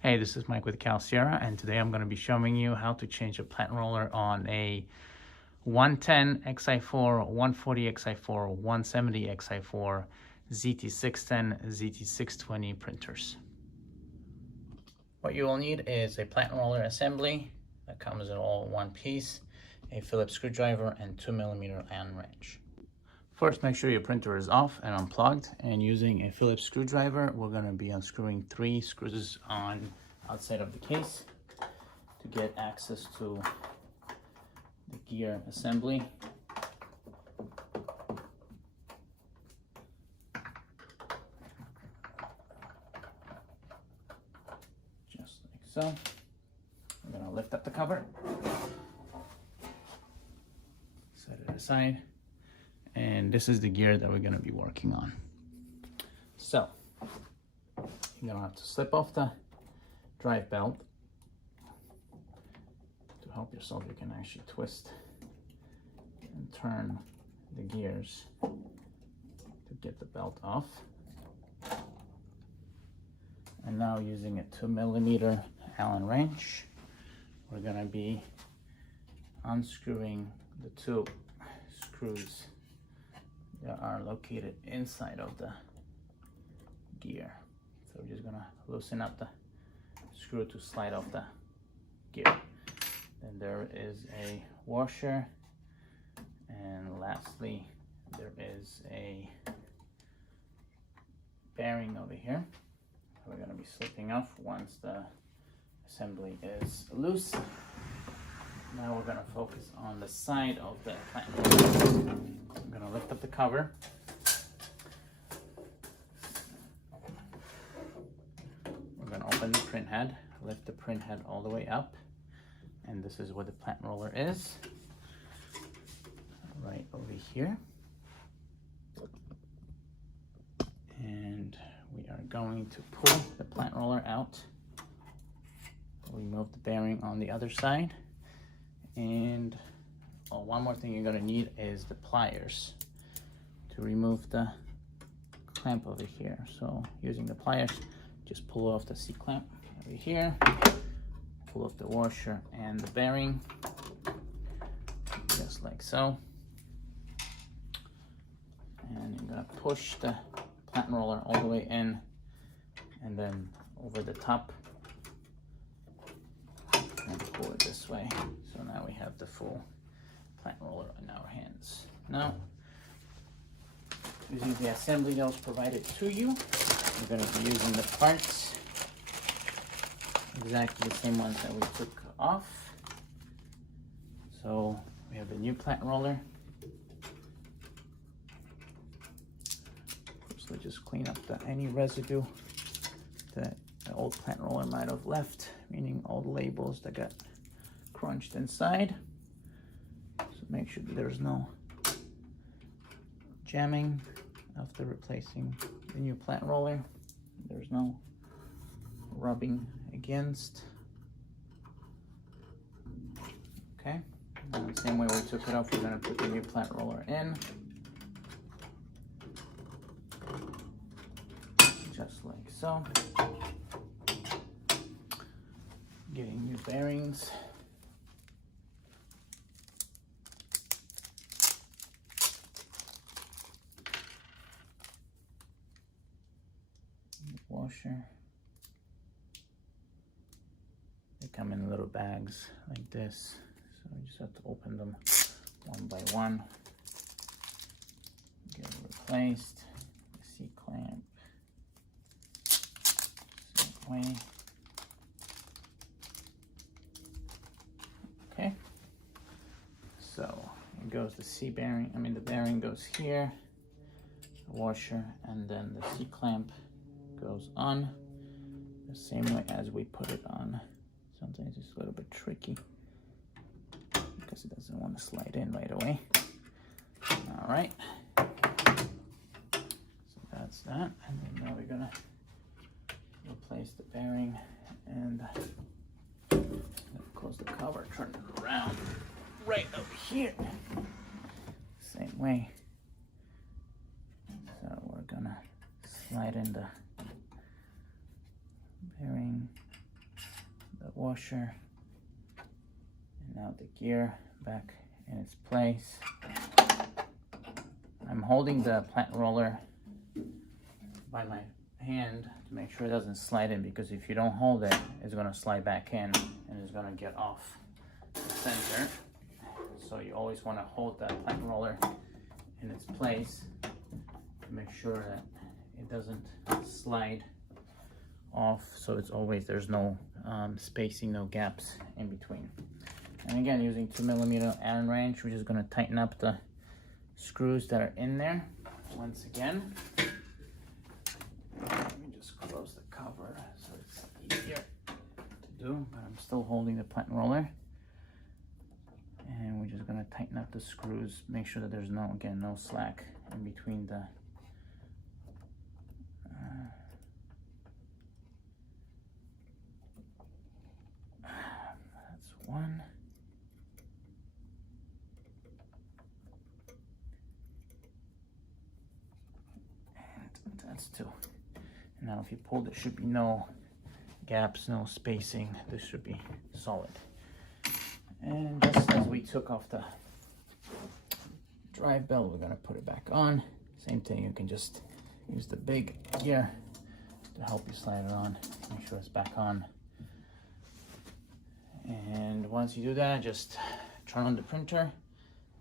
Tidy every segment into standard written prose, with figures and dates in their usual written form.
Hey, this is Mike with Xi4, and today I'm going to be showing you how to change a plant roller on a 110 Xi4, 140 Xi4, 170 Xi4, ZT610, ZT620 printers. What you will need is a plant roller assembly that comes in all one piece, a Phillips screwdriver, and 2mm Allen wrench. First, make sure your printer is off and unplugged, and using a Phillips screwdriver, we're going to be unscrewing 3 screws on outside of the case to get access to the gear assembly. Just like so. I'm going to lift up the cover, set it aside. And this is the gear that we're going to be working on. So, you're going to have to slip off the drive belt. To help yourself, you can actually twist and turn the gears to get the belt off. And now, using a 2mm Allen wrench, we're going to be unscrewing the 2 screws that are located inside of the gear. So we're just gonna loosen up the screw to slide off the gear. Then there is a washer, and lastly there is a bearing over here. So we're gonna be slipping off once the assembly is loose. Now we're going to focus on the side of the plant roller. I'm going to lift up the cover. We're going to open the print head, lift the print head all the way up, and this is where the plant roller is, right over here. And we are going to pull the plant roller out, remove the bearing on the other side. And one more thing you're going to need is the pliers to remove the clamp over here. So using the pliers, just pull off the C-clamp over here, pull off the washer and the bearing, just like so. And you're going to push the plant roller all the way in, and then over the top, and pull it this way. So now we have the full plant roller in our hands. Now, using the assembly that was provided to you, we're going to be using the parts, exactly the same ones that we took off. So we have the new plant roller. First, let's just clean up any residue that the old plant roller might have left, meaning all the labels that got crunched inside. So make sure that there's no jamming after replacing the new plant roller. There's no rubbing against. Okay, and the same way we took it off, we're going to put the new plant roller in. Just like so. Getting new bearings. Washer. They come in little bags like this, so we just have to open them one by one. Get it replaced. The C-clamp. Same way. Okay. So it goes the C bearing. the bearing goes here. The washer, and then the C-clamp goes on the same way as we put it on. Sometimes it's a little bit tricky because it doesn't want to slide in right away. All right, so that's that, and then now we're gonna replace the bearing and close the cover, turn it around right over here, same way. So we're gonna slide in the bearing washer. And now the gear back in its place. I'm holding the plant roller by my hand to make sure it doesn't slide in, because if you don't hold it, it's going to slide back in and it's going to get off the center. So you always want to hold that plant roller in its place to make sure that it doesn't slide off. So it's always, there's no spacing, no gaps in between. And again, using 2mm Allen wrench, we're just going to tighten up the screws that are in there once again. Let me just close the cover so it's easier to do, but I'm still holding the plant roller. And we're just going to tighten up the screws, make sure that there's no, again, no slack in between the that's one. And that's two. And now if you pull, there should be no gaps, no spacing. This should be solid. And just as we took off the drive belt, we're going to put it back on. Same thing, you can just use the big gear to help you slide it on. Make sure it's back on. And once you do that, just turn on the printer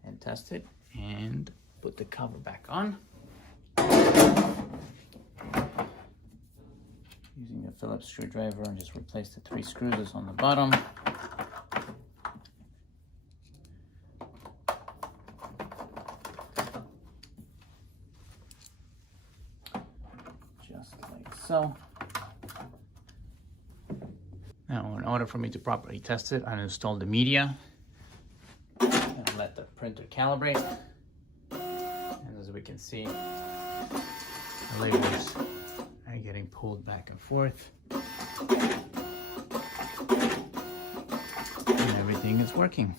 and test it and put the cover back on. Using a Phillips screwdriver, and just replace the 3 screws on the bottom. Just like so. Now, in order for me to properly test it, I installed the media and let the printer calibrate. And as we can see, the levers are getting pulled back and forth. And everything is working.